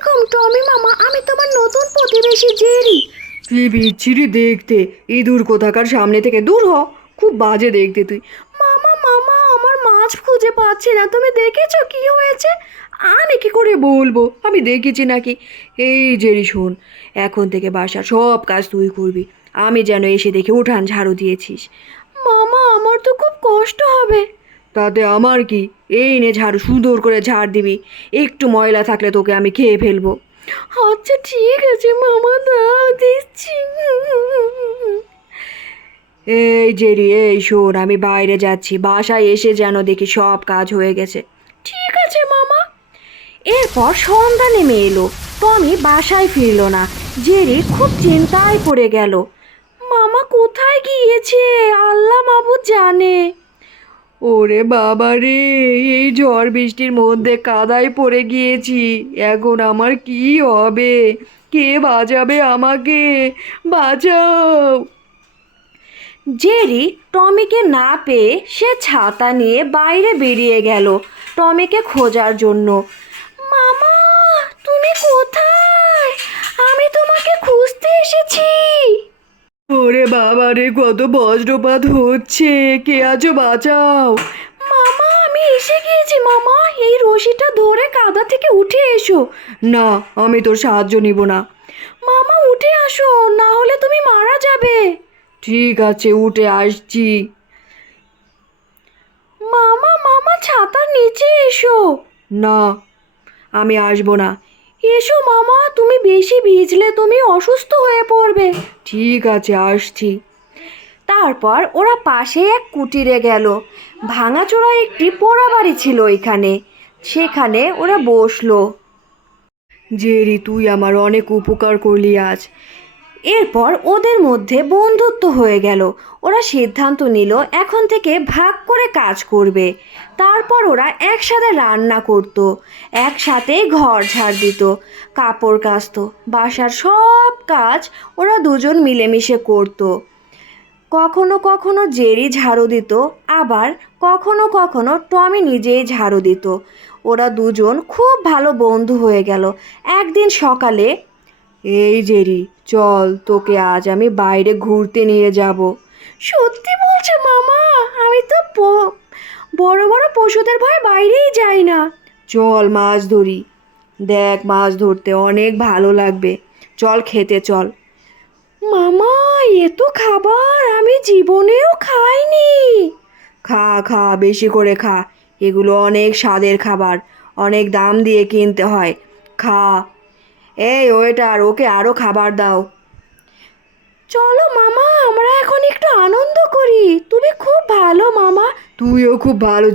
আলাইকুম টমি মামা, আমি তোমার নতুন প্রতিবেশী জেরি। কি বিচ্ছিরি দেখতে, ইঁদুর কোথাকার, সামনে থেকে দূর হ। খুব বাজে দেখতে তুই। মামা মামা, আমার মাছ খুঁজে পাচ্ছি না, তুমি দেখেছো কি হয়েছে? আমি কি করে বলবো, আমি দেখেছি নাকি? এই জেরি শোন, এখন থেকে বাসার সব কাজ তুই করবি। আমি যেন এসে দেখি উঠান ঝাড়ু দিয়েছিস। মামা, আমার তো খুব কষ্ট হবে। তাতে আমার কি, এই নে ঝাড়ু, সুন্দর করে ঝাড় দিবি। একটু ময়লা থাকলে তোকে আমি খেয়ে ফেলবো। আচ্ছা ঠিক আছে মামা, দাও দিচ্ছি। এই জেরি, এই শোন, আমি বাইরে যাচ্ছি, বাসায় এসে যেন দেখি সব কাজ হয়ে গেছে। ঠিক আছে মামা। এরপর সন্ধ্যা নেমে এলো, টমি বাসায় ফিরল না। জেরি খুব চিন্তায় পড়ে গেল। মামা কোথায় গিয়েছে, আল্লাহ মাবুদ জানে। ওরে বাবা রে, এই ঝড় বৃষ্টির মধ্যে কাদায় পড়ে গিয়েছি। এখন আমার কি হবে? কে বাঁচাবে আমাকে? বাঁচাও! জেরি টমিকে না পেয়ে সে ছাতা নিয়ে বাইরে বেরিয়ে গেল টমিকে খোঁজার জন্য। মামা, তুমি কোথায়? আমি তোমাকে খুঁজতে এসেছি। ওরে বাবা রে, কত বজ্রপাত হচ্ছে, কে আছো, বাঁচাও! মামা, আমি এসে গিয়েছি মামা, এই রশিটা ধরে কাদা থেকে উঠে এসো। না, আমি তোর সাহায্য নিব না। মামা উঠে আসো, না হলে তুমি মারা যাবে। ঠিক আছে, উঠে আসছি। মামা মামা, ছাতার নিচে এসো। না, আমি আসবো না। এসো মামা, তুমি বেশি ভিজলে তুমি অসুস্থ হয়ে পড়বে। ঠিক আছে, আসছি। তারপর ওরা পাশে এক কুটিরে গেল। ভাঙাচোরা একটি পোড়া বাড়ি ছিল এখানে, সেখানে ওরা বসলো। জেরি, তুই আমার অনেক উপকার করলি আজ। এরপর ওদের মধ্যে বন্ধুত্ব হয়ে গেল। ওরা সিদ্ধান্ত নিল এখন থেকে ভাগ করে কাজ করবে। তারপর ওরা একসাথে রান্না করত, একসাথেই ঘর ঝাড় দিত, কাপড় কাচতো, বাসার সব কাজ ওরা দুজন মিলেমিশে করত। কখনো কখনো জেরি ঝাড়ু দিত, আবার কখনো কখনো টমি নিজেই ঝাড়ু দিত। ওরা দুজন খুব ভালো বন্ধু হয়ে গেল। একদিন সকালে, এই জেরি, চল, তোকে আজ আমি বাইরে ঘুরতে নিয়ে যাব। সত্যি বলছো মামা? আমি তো বড় বড় পশুদের ভয়ে বাইরেই যাই না। চল মাছ ধরি, দেখ মাছ ধরতে অনেক ভালো লাগবে। চল খেতে চল। মামা, এ তো খাবার আমি জীবনেও খাইনি। খা খা, বেশি করে খা। এগুলো অনেক স্বাদের খাবার, অনেক দাম দিয়ে কিনতে হয়। খা। এই ওয়েটার, ওকে আরো খাবার দাও। চলো মামা, আমরা এখন একটু আনন্দ করি। তুমি খুব ভালো মামা। তুইও খুব ভালো।